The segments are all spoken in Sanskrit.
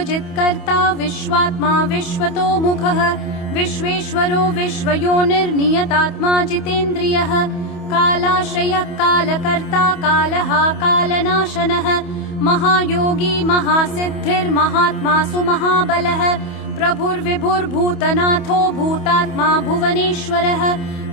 विश्वजित्कर्ता विश्वात्मा विश्वतोमुखः विश्वेश्वरो विश्वयोनिर्नियतात्मा जितेन्द्रियः कालाश्रयः कालकर्ता कालः कालनाशनः महायोगी महासिद्धिर्महात्मा सुमहाबलः प्रभुर्विभुर्भूतनाथो भूतात्मा भुवनेश्वरः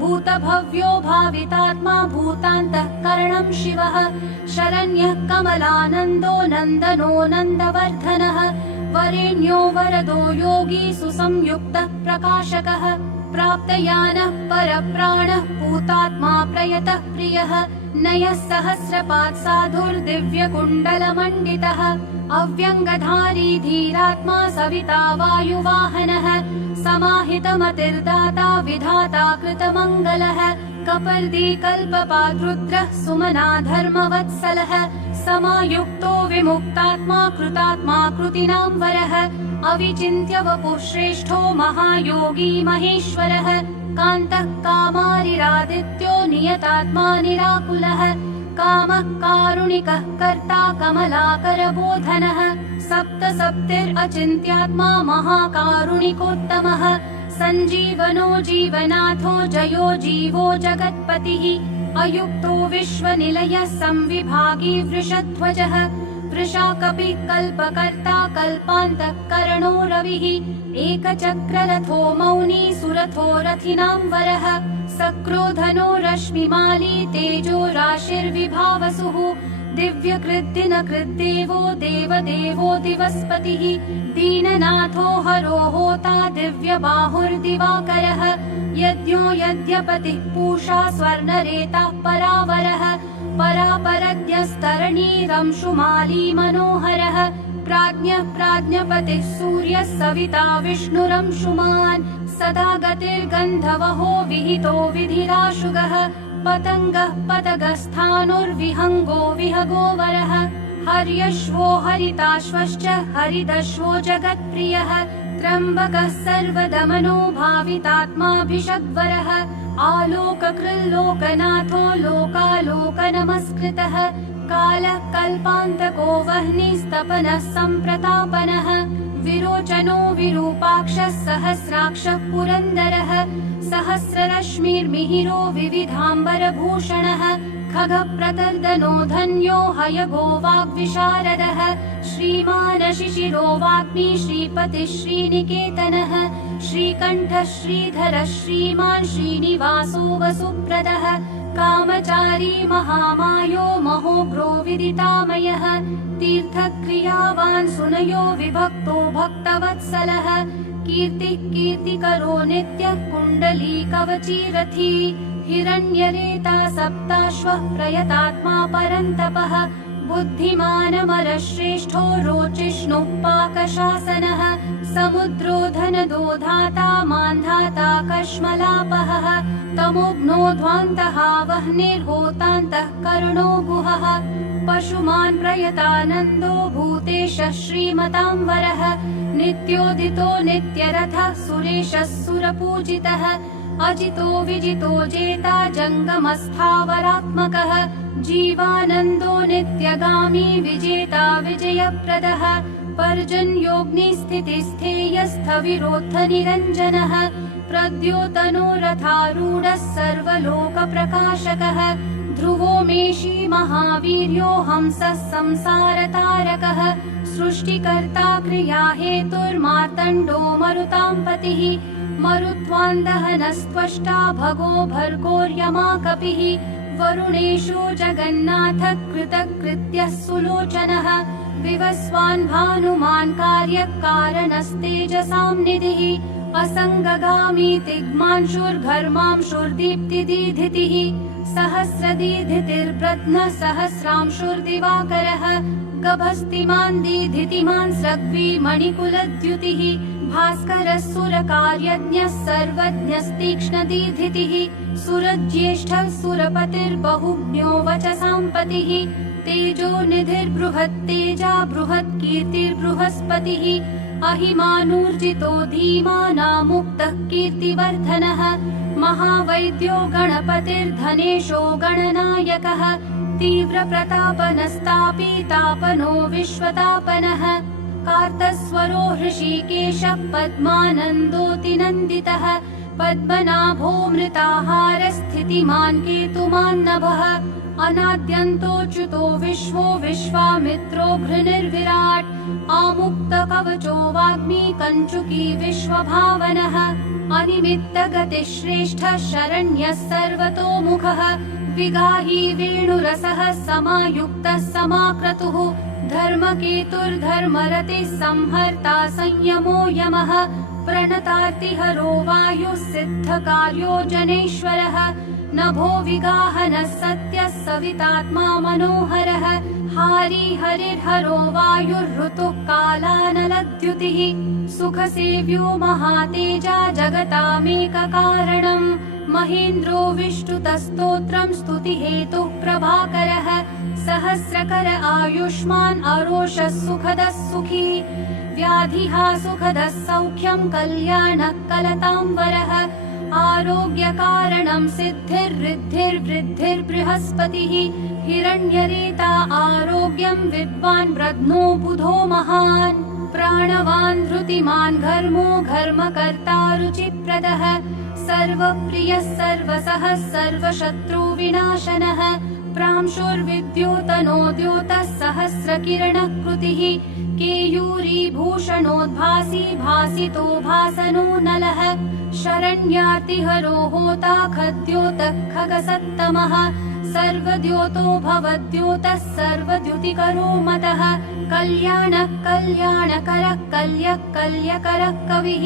भूतभव्यो भावितात्मा भूतान्तःकरणं शिवः शरण्यः कमलानन्दो नन्दनो नन्दवर्धनः वरेण्यो वरदो योगी सुसंयुक्तः प्रकाशकः प्राप्तयानः परप्राणः पूतात्मा प्रयतः प्रियः नयः सहस्रपात् साधुर्दिव्यकुण्डलमण्डितः अव्यङ्गधारी धीरात्मा सविता वायुवाहनः समाहितमतिर्दाता विधाता कृतमङ्गलः कपर्दी कल्पपाद्रुद्रः सुमना धर्मवत्सलः समायुक्तो विमुक्तात्मा कृतात्मा कृतिनां वरः अविचिन्त्य वपुः श्रेष्ठो महायोगी महेश्वरः कान्तः कामारिरादित्यो नियतात्मा निराकुलः कामः कारुणिकः कर्ता कमलाकरबोधनः सप्तसप्तिरचिन्त्यात्मा महाकारुणिकोत्तमः सञ्जीवनो जीवनाथो जयो जीवो जगत्पतिः अयुक्तो विश्वनिलयः संविभागी वृषध्वजः वृषाकपिः कल्पकर्ता कल्पान्तःकरणो रविः एकचक्ररथो मौनी सुरथो रथिनां वरः सक्रोधनो रश्मिमाली तेजो राशिर्विभावसुः दिव्यकृद्दिनकृद्देवो देवदेवो दिवस्पतिः दीननाथो हरो होता दिव्यबाहुर्दिवाकरः यज्ञो यज्ञपतिः पूषा स्वर्णरेता परावरः परापरद्यस्तरणीरंशुमाली मनोहरः प्राज्ञः प्राज्ञपतिः सूर्यः सविता विष्णुरंशुमान् सदा गतिर्गन्धवहो विहितो विधिराशुगः पतङ्गः पतगस्थानुर्विहङ्गो विहगो वरः हर्यश्वो हरिताश्वश्च हरिदश्वो जगत्प्रियः त्र्यम्बकः सर्वदमनो भावितात्माभिषग्वरः आलोककृल्लोकनाथो लोकालोकनमस्कृतः कालः कल्पान्तको वह्निस्तपनः सम्प्रतापनः विरोचनो विरूपाक्षः सहस्राक्षः पुरन्दरः सहस्ररश्मिर्मिहिरो विविधाम्बरभूषणः खगप्रतर्दनो धन्यो हयगो वाग्विशारदः श्रीमान् शिशिरो वाग्मी श्रीपतिः श्रीनिकेतनः श्रीकण्ठः श्रीधरः श्रीमान् श्रीनिवासो वसुप्रदः कामचारी महामायो महोग्रो विदितामयः तीर्थक्रियावान् सुनयो विभक्तो भक्तवत्सलः कीर्तिः कीर्तिकरो नित्यः कुण्डली कवची रथी हिरण्यरेता सप्ताश्वः प्रयतात्मा परन्तपः बुद्धिमानमरश्रेष्ठो रोचिष्णुः पाकशासनः समुद्रो धनदो धाता मान्धाता कश्मलापहः तमोघ्नोध्वान्तः वह्निर्होतान्तः करुणो गुहः पशुमान् प्रयतानन्दो भूतेशः श्रीमतां वरः नित्योदितो नित्यरथः सुरेशः सुरपूजितः अजितो विजितो जेता जङ्गमस्थावरात्मकः जीवानन्दो नित्यगामी विजेता विजयप्रदः पर्जन्योऽग्निस्थितिस्थेयस्थविरोधनिरञ्जनः प्रद्योतनो रथारूढः सर्वलोकप्रकाशकः ध्रुवो मेषी महावीर्यो हंसः संसारतारकः सृष्टिकर्ता क्रिया हेतुर्मार्तण्डो मरुतां पतिः मरुत्वान्दहनस्त्वष्टा भगो भर्गोर्यमा कपिः वरुणेषु जगन्नाथः कृतकृत्यः सुलोचनः विवस्वान् भानुमान् कार्यकारणस्तेजसां निधिः असङ्गगामी तिग्मांशुर्घर्मांशुर्दीप्तिदीधितिः सहस्रदीधितिर्ब्रध्नः सहस्रांशुर्दिवाकरः गभस्तिमान् दीधितिमान् स्रग्वी मणिकुलद्युतिः भास्करः सुरकार्यज्ञः सर्वज्ञस्तीक्ष्णदीधितिः सुरज्येष्ठः सुरपतिर्बहुज्ञो वचसां पतिः तेजो निधिर्बृहत्तेजा बृहत्कीर्तिर्बृहस्पतिः अहिमानूर्जितो धीमानामुक्तः कीर्तिवर्धनः महावैद्यो गणपतिर्धनेशो गणनायकः तीव्रप्रतापनस्तापी तापनो विश्वतापनः कार्तस्वरो हृषीकेशः पद्मानन्दोऽतिनन्दितः पद्मनाभोऽमृताहारस्थितिमान् केतुमान्नभः अनाद्यन्तोऽच्युतो विश्वो विश्वामित्रो घृणिर्विराट् आमुक्तकवचो वाग्मी कञ्चुकी विश्वभावनः अनिमित्तगतिश्रेष्ठः शरण्यः सर्वतोमुखः विगाही वेणुरसः समायुक्तः समाक्रतुः धर्मकेतुर्धर्मरतिः संहर्ता संयमो यमः प्रणतार्तिहरो वायुः सिद्धकार्यो जनेश्वरः नभो विगाहनः सत्यः सवितात्मा मनोहरः हारी हरिर्हरो वायुर्ऋतुः कालानलद्युतिः सुखसेव्यो महातेजा जगतामेककारणम् महेन्द्रो विष्णुतस्तोत्रम् स्तुतिहेतुः प्रभाकरः सहस्रकर आयुष्मान् अरोषः सुखदः सुखी व्याधिहा सुखदः सौख्यम् कल्याणः कलतां वरः आरोग्यकारणं सिद्धिर्ऋद्धिर्वृद्धिर्बृहस्पतिः हिरण्यरेता आरोग्यं विद्वान् ब्रध्नो बुधो महान् प्राणवान् धृतिमान् घर्मो घर्मकर्ता रुचिप्रदः सर्वप्रियः सर्वसः सर्वशत्रुविनाशनः प्रांशुर्विद्योतनो द्योतः सहस्रकिरणः कृतिः केयूरीभूषणोद्भासी भासितो भासनो नलः शरण्यार्तिहरो होता खद्योतः खगसत्तमः सर्वद्योतो भवद्योतः सर्वद्युतिकरो मतः कल्याणः कल्याणकरः कल्यः कल्यकरः कविः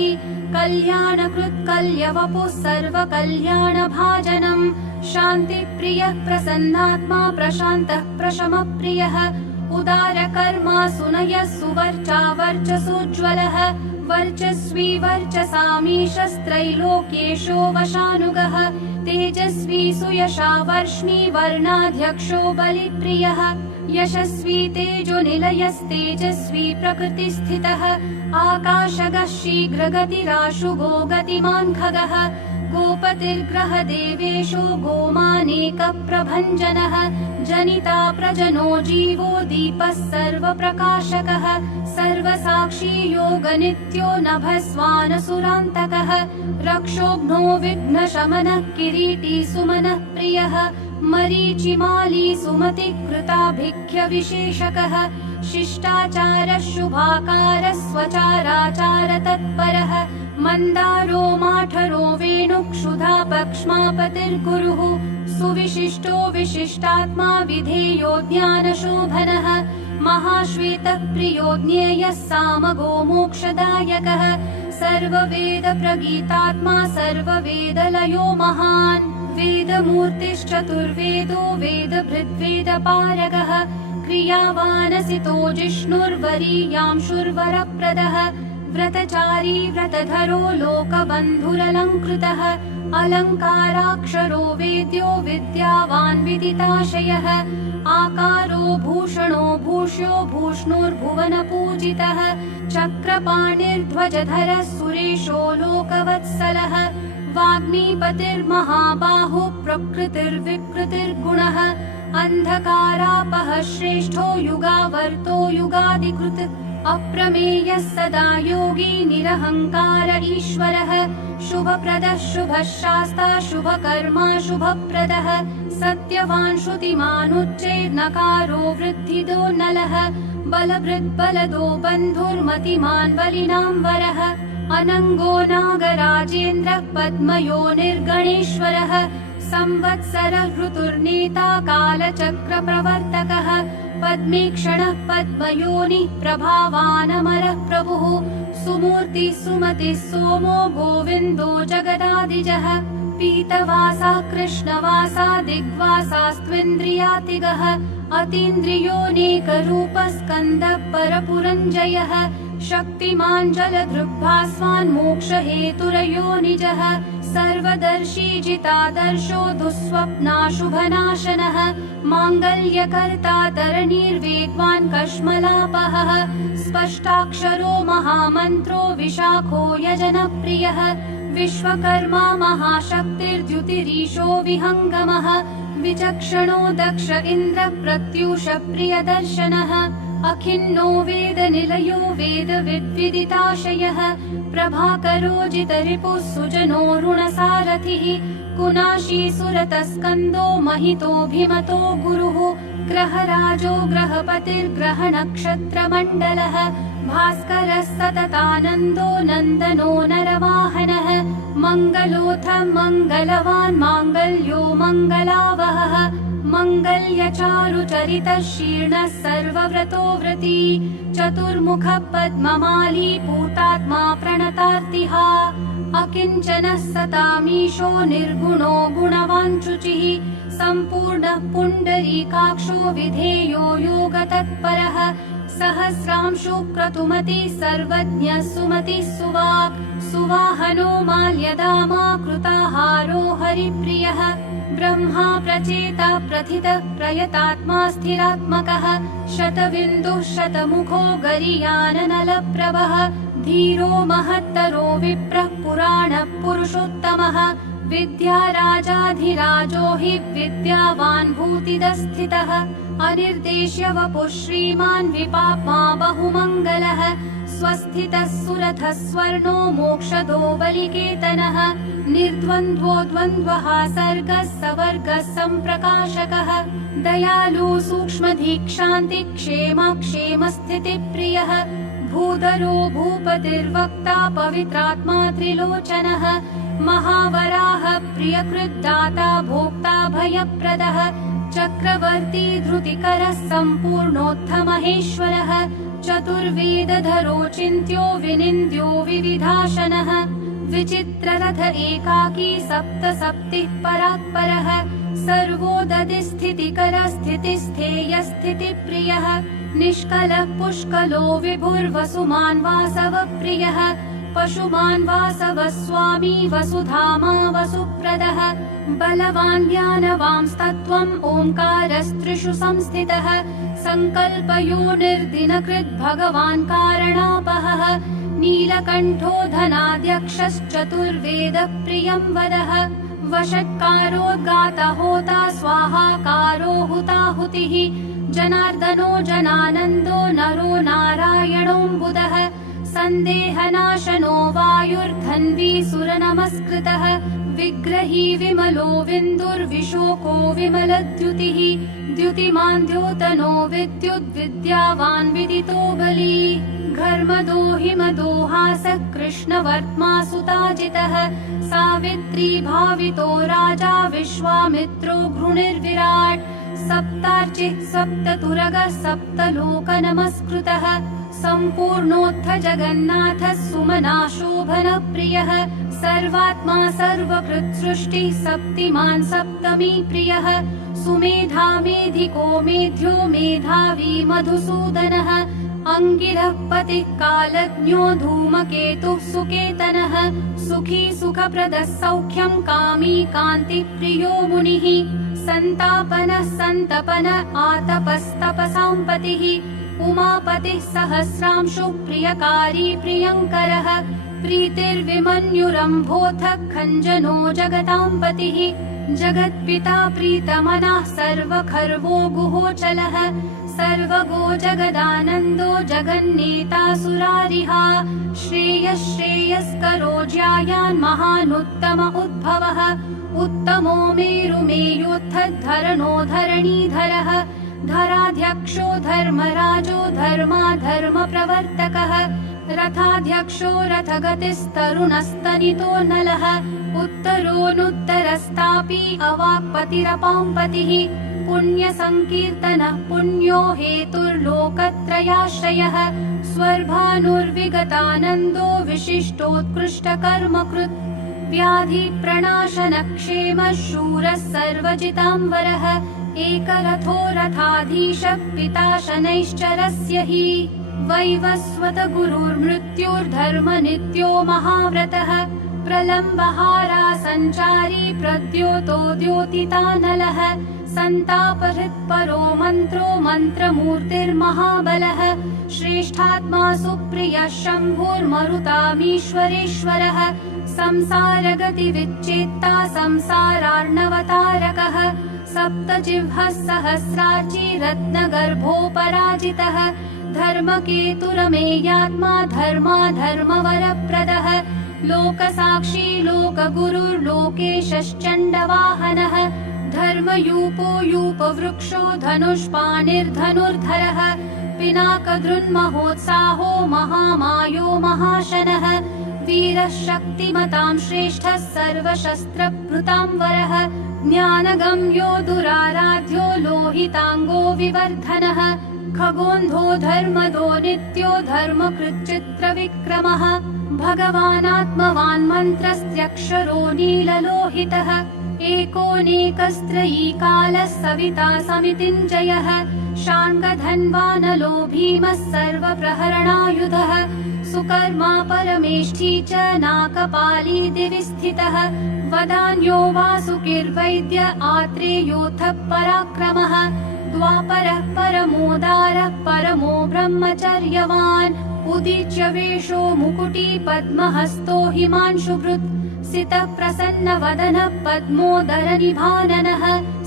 कल्याणकृत् कल्यवपुः सर्वकल्याणभाजनम् शान्तिप्रियः प्रसन्नात्मा प्रशान्तः प्रशमप्रियः उदारकर्मा सुनयः सुवर्चा वर्चसोज्ज्वलः वर्चस्वी वर्चसामीशस्त्रैलोक्येशो वशानुगः तेजस्वी सुयशा वर्ष्मी वर्णाध्यक्षो बलिप्रियः यशस्वी तेजोनिलयस्तेजस्वी प्रकृतिस्थितः आकाशगः शीघ्रगतिराशुभो गतिमान् खगः गोपतिर्ग्रह देवेशो गोमानेकप्रभञ्जनः जनिता प्रजनो जीवो दीपः सर्वप्रकाशकः सर्वसाक्षी योगनित्यो नभस्वानसुरान्तकः रक्षोघ्नो विघ्नशमनः किरीटी सुमनः प्रियः मरीचिमाली सुमतिकृताभिख्यविशेषकः शिष्टाचारः शुभाकारः स्वचाराचार तत्परः मन्दारो माठरो वेणुक्षुधा पक्ष्मापतिर्गुरुः सुविशिष्टो विशिष्टात्मा विधेयो ज्ञानशोभनः महाश्वेतः प्रियो ज्ञेयः सामगो मोक्षदायकः सर्ववेदप्रगीतात्मा सर्ववेदलयो महान् वेदमूर्तिश्चतुर्वेदो वेदभृद्वेदपारगः क्रियावानसितो जिष्णुर्वरीयांशुर्वरप्रदः व्रतचारी व्रतधरो लोकबन्धुरलङ्कृतः अलङ्काराक्षरो वेद्यो विद्यावान् विदिताशयः आकारो भूषणो भूष्यो भूष्णुर्भुवनपूजितः चक्रपाणिर्ध्वजधरः सुरेशो लोकवत्सलः वाग्मीपतिर्महाबाहुः प्रकृतिर्विकृतिर्गुणः अन्धकारापः श्रेष्ठो युगावर्तो युगादिकृत् अप्रमेयः सदा योगी निरहङ्कार ईश्वरः शुभप्रदः शुभः शास्ता शुभकर्मा शुभप्रदः सत्यवान् श्रुतिमानुच्चैर्नकारो वृद्धिदो नलः बलभृद्बलदो बन्धुर्मतिमान् बलिनां वरः अनङ्गो नागराजेन्द्रः पद्मयोनिर्गणेश्वरः संवत्सरः ऋतुर्नेता कालचक्रप्रवर्तकः पद्मेक्षणः पद्मयोनिः प्रभावानमरः प्रभुः सुमूर्तिः सुमतिः सोमो गोविन्दो जगदादिजः पीतवासा कृष्णवासा दिग्वासास्त्विन्द्रियातिगः अतीन्द्रियोऽनेकरूपः स्कन्दः परपुरञ्जयः शक्तिमान् जलधृग्भास्वान् मोक्षहेतुरयोनिजः सर्वदर्शी जितादर्शो दुःस्वप्नाशुभनाशनः माङ्गल्यकर्ता तरणीर्वेग्वान् कश्मलापहः स्पष्टाक्षरो महामन्त्रो विशाखो यजनप्रियः विश्वकर्मा महाशक्तिर्द्युतिरीशो विहङ्गमः विचक्षणो दक्ष इन्द्र प्रत्यूष प्रियदर्शनः अखिन्नो वेदनिलयो वेदविद्विदिताशयः प्रभाकरोजितरिपुः सुजनोरुणसारथिः कुनाशी सुरतस्कन्दो महितोऽभिमतो गुरुः ग्रहराजो ग्रहपतिर्ग्रहनक्षत्रमण्डलः भास्करः सततानन्दो नन्दनो नरवाहनः मङ्गलोऽथ मङ्गलवान् माङ्गल्यो मङ्गलावहः मङ्गल्यचारुचरितः शीर्णः सर्वव्रतो व्रती चतुर्मुखः पद्ममाली पूतात्मा प्रणतार्तिहा अकिञ्चनः सतामीशो निर्गुणो गुणवान् शुचिः सम्पूर्णः पुण्डरीकाक्षो विधेयो योगतत्परः सहस्रांशु क्रतुमति सर्वज्ञः सुमतिः सुवाक् सुवाहनो माल्यदामा कृताहारो हरिप्रियः ब्रह्मा प्रचेता प्रथितः प्रयतात्मा स्थिरात्मकः शतबिन्दुः शतमुखो गरियाननलप्रभः धीरो महत्तरो विप्रः पुराणः पुरुषोत्तमः विद्याराजाधिराजो हि विद्यावान् भूतिदस्थितः अनिर्देश्य वपुः श्रीमान् विपाप्मा बहुमङ्गलः स्वस्थितः सुरथः स्वर्णो मोक्षदो बलिकेतनः निर्द्वन्द्वो द्वन्द्वः सर्गः सवर्गः सम्प्रकाशकः दयालु सूक्ष्मधीक्षान्ति क्षेमस्थितिप्रियः भूधरो भूपतिर्वक्ता पवित्रात्मा त्रिलोचनः महावराह प्रियकृद्दाता भोक्ता भयप्रदः चक्रवर्ती धृतिकरः सम्पूर्णोत्थमहेश्वरः चतुर्वेदधरो चिन्त्यो विनिन्द्यो विविधाशनः विचित्ररथ एकाकी सप्तसप्तिः परात्परः सर्वोदधिस्थितिकरः स्थितिस्थेयस्थितिप्रियः निष्कलः पुष्कलो विभुर्वसुमान् वासवप्रियः पशुमान् वासवः स्वामी वसुधामा वसुप्रदः बलवान् ज्ञानवांस्तत्त्वम् ओङ्कारस्त्रिषु संस्थितः सङ्कल्पयो निर्दिनकृद् भगवान् कारणापहः नीलकण्ठो धनाध्यक्षश्चतुर्वेदप्रियं वदः वषट्कारोद्गाता होता स्वाहाकारो हुताहुतिः जनार्दनो जनानन्दो नरो नारायणोऽम्बुदः सन्देहनाशनो वायुर्धन्वी सुरनमस्कृतः विग्रही विमलो विन्दुर्विशोको विमलद्युतिः द्युतिमान् द्योतनो विद्युद्विद्यावान् विदितो बली घर्मदो हिमदो हासः कृष्णवर्त्मा सुताजितः सावित्री भावितो राजा विश्वामित्रो भ्रुनिर्विराट् सप्तार्चिः सप्ततुरगः सप्तलोकनमस्कृतः सम्पूर्णोत्थ जगन्नाथः सुमना शोभनप्रियः सर्वात्मा सर्वकृत्सृष्टिः सप्तिमान् सप्तमी प्रियः सुमेधा मेधिको मेध्यो मेधावी मधुसूदनः अङ्गिरः पतिः कालज्ञो धूमकेतुः सुकेतनः सुखी सुखप्रदः सौख्यं कामी कान्तिप्रियो मुनिः सन्तापनः सन्तपनः आतपस्तपसाम्पतिः उमापतिः सहस्रांशुः प्रियकारी प्रियङ्करः प्रीतिर्विमन्युरम्भोऽथ खञ्जनो जगताम्पतिः जगत्पिता प्रीतमनः सर्वखर्वो गुहोचलः सर्वगो जगदानन्दो जगन्नेता सुरारिहा श्रेयस्करो ज्यायान् महानुत्तम उद्भवः उत्तमो मेरुमेयोत्थद्धरणो धरणीधरः धराध्यक्षो धर्मराजो धर्मप्रवर्तकः रथाध्यक्षो रथगतिस्तरुणस्तनितो नलः उत्तरोऽनुत्तरस्तापि अवाक्पतिरपाम्पतिः पुण्यसङ्कीर्तनः पुण्यो हेतुर्लोकत्रयाश्रयः स्वर्भानुर्विगतानन्दो विशिष्टोत्कृष्टकर्मकृत् व्याधिप्रणाशनक्षेमः शूरः सर्वजिताम्बरः एकरथो रथाधीशः पिता शनैश्चरस्य हि वैवस्वत गुरुर्मृत्युर्धर्मनित्यो महाव्रतः प्रलम्बहारा सञ्चारी प्रद्योतो द्योतितानलः सन्तापहृत्परो मन्त्रो मन्त्रमूर्तिर्महाबलः श्रेष्ठात्मा सुप्रियः शम्भुर्मरुतामीश्वरेश्वरः संसारगतिविच्चेत्ता संसारार्णवतारकः सप्तजिह्वः सहस्रार्ची रत्नगर्भोपराजितः धर्मकेतुरमेयात्मा धर्माधर्मवरप्रदः लोकसाक्षी लोकगुरुर्लोकेशश्चण्डवाहनः धर्मयूपो यूपवृक्षो धनुष्पाणिर्धनुर्धरः पिनाकदृन्महोत्साहो महामायो महाशनः वीरः शक्तिमतां श्रेष्ठः सर्वशस्त्रभृतां वरः ज्ञानगम्यो दुराराध्यो लोहिताङ्गो विवर्धनः खगोन्धो धर्मदो नित्यो धर्मकृच्चित्रविक्रमः भगवानात्मवान् मन्त्रस्त्यक्षरो नीललोहितः एकोनेकस्त्रयीकालः सविता समितिञ्जयः शार्ङ्गधन्वानलो भीमः सर्वप्रहरणायुधः सुकर्मा परमेष्ठी च नाकपाली दिवि स्थितः वदान्यो वासुकिर्वैद्य आत्रेयोऽथ पराक्रमः द्वापरः परमोदारः परमो ब्रह्मचर्यवान् उदीच्य वेषो मुकुटी पद्महस्तो हिमांशुभृत् सितः प्रसन्नवदनः पद्मोदरनिभाननः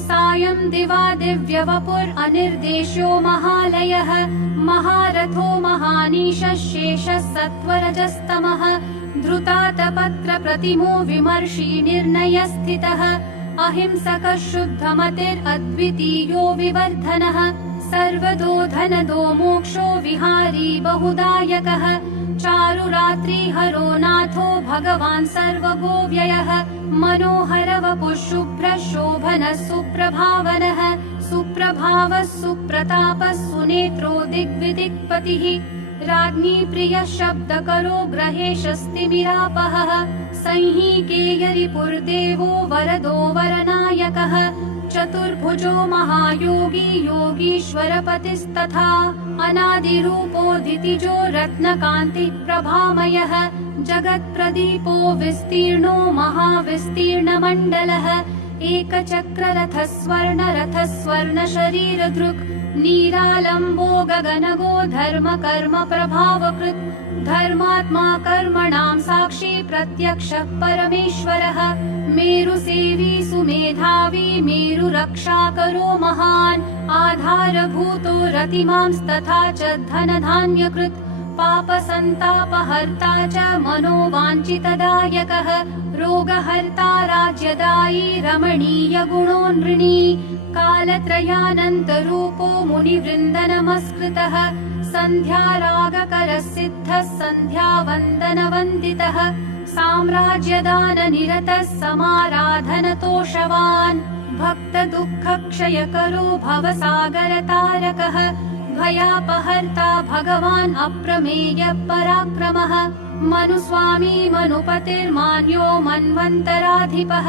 सायं दिवा दिव्यवपुरनिर्देश्यो महालयः महारथो महानीशः शेषः सत्त्वरजस्तमः धृतातपत्रप्रतिमो विमर्शी निर्णयस्थितः अहिंसकः शुद्धमतिरद्वितीयो विवर्धनः सर्वदो धनदो मोक्षो विहारी बहुदायकः चारुरात्रिहरो नाथो भगवान् सर्वगोव्ययः मनोहर वपुः शुभ्रः शोभनः सुप्रभावनः सुप्रभावः सुप्रतापः सुनेत्रो दिग्विदिक्पतिः राज्ञी प्रियः शब्दकरो ग्रहेशस्तिमिरापहः संहीकेयरिपुर्देवो वरदो वरनायकः चतुर्भुजो महायोगी योगीश्वरपतिस्तथा अनादिरूपोदितिजो रत्नकान्तिः प्रभामयः जगत्प्रदीपो विस्तीर्णो महाविस्तीर्णमण्डलः एकचक्ररथः स्वर्णशरीरदृक् नीरालम्बो गगनगो धर्मकर्म प्रभावकृत् धर्मात्मा कर्मणां साक्षी प्रत्यक्षः परमेश्वरः मेरुसेवी सुमेधावी मेरुरक्षाकरो महान् आधारभूतो रतिमांस्तथा च धनधान्यकृत् पापसन्तापहर्ता च मनोवाञ्छितदायकः रोगहर्ता राज्यदायी रमणीय गुणोन्नृणी कालत्रयानन्तरूपो मुनिवृन्दनमस्कृतः सन्ध्यारागकरः सिद्धः सन्ध्यावन्दनवन्दितः साम्राज्यदाननिरतः समाराधनतोषवान् भक्तदुःखक्षयकरो भवसागरतारकः भयापहर्ता भगवान् अप्रमेय पराक्रमः मनुस्वामी मनुपतिर्मान्यो मन्वन्तराधिपः